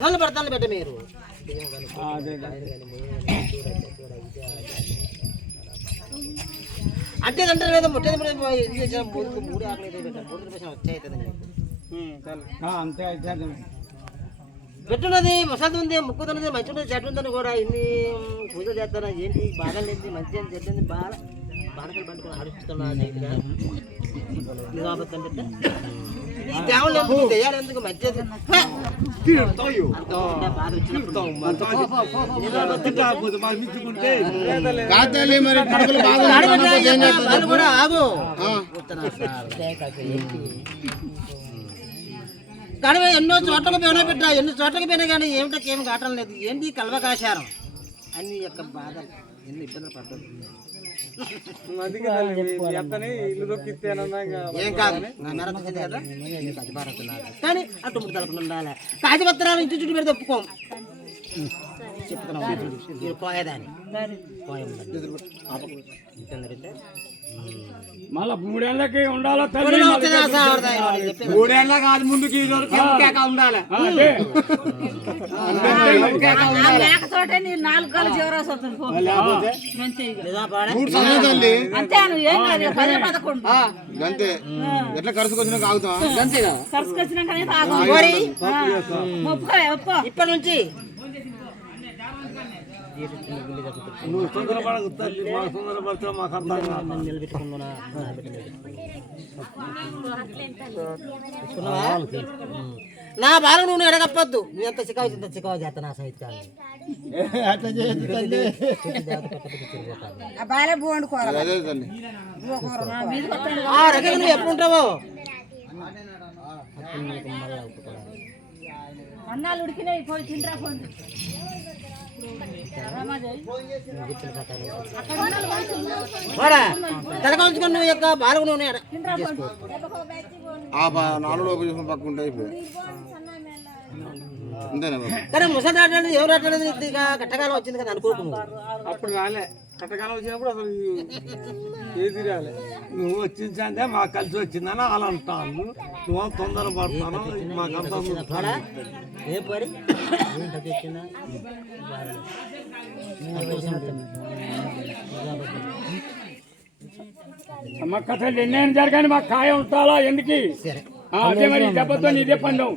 వాళ్ళు పడతాను పెట్ట మీరు అంటే అంటే లేదా ముట్టేది మూడు ఆకలి అయితే పెట్టారు 3 రూపాయలు వచ్చాయి అంతే అయితే పెట్టున్నది మసాలా ఉంది ముక్కుతున్నది మంచి ఉన్నది చెట్టు ఉందని కూడా ఇన్ని పూజ చేస్తాను ఏంటి బాగా లేదు మంచి అని చెట్టు బాగా బాణకలు పట్టుకుని ఆడిస్తున్నా దేవుళ్ళు ఎందుకు తెయ్యాలి ఎందుకు మంచిది కూడా ఆగు కానీ ఎన్నో చోట్లకు పోయినా పెట్టా ఎన్ని చోట్లకి పోయినా కానీ ఏమిటకి ఏమి కావటం లేదు ఏంటి కల్వకాశారం అన్ని యొక్క బాధలు ఎన్ని ఇబ్బందులు పడుతుంది ఏం కాదు నా మేర వచ్చింది కదా కానీ అటు ముట్టు తలకుండా ఉండాలి కాగిపత్రాలు ఇంటి చుట్టూ పెడితే ఒప్పుకోం చెప్తున్నాం మీరు పోయేదాన్ని మళ్ళా 3 ఏళ్ళకి ఉండాలో 3 ఏళ్ళ కాదు ముందుకి ఉండాలి అంతే ఎట్లా ఖర్చుకొచ్చినా ఆగుతాం ఇప్పటి నుంచి నువ్వు తొందరపడకు తల్లి మా తొందరపడితే మాకు అర్థం కాదు నిలబెట్టుకున్నా నా బాల నువ్వు ఎడగప్పొద్దు నువ్వు ఎంత చికావు చేస్తా నా సాహిత్యాన్ని నువ్వు ఎప్పుడు ఉంటావో అన్నాలు ఉడికినాయి పోయి తింటరా తలకొంచుకొని నువ్వు యొక్క బాలకు నువ్వు కానీ ముసలి ఆటలేదు ఎవరు ఆటలేదు ఇక కట్టకాలం వచ్చింది కదా అనుకుంటున్నావు అప్పుడు రాలే కట్టకాలం వచ్చినప్పుడు అసలు ఏది రాలే నువ్వు వచ్చిందంటే మాకు కలిసి వచ్చిందని వాళ్ళు అంటాను నువ్వు తొందర పడతాను మాకు అర్థం ఏ పరి అమ్మ కథలు ఎన్నైనా జరగాని మాకు కాయ ఉంటాలా ఎందుకు అదే మరి దెబ్బతో ఇదే పండు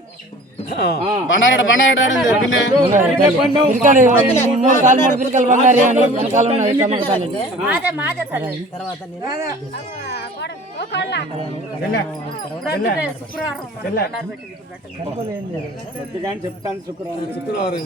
చెప్తాను శుక్రవారం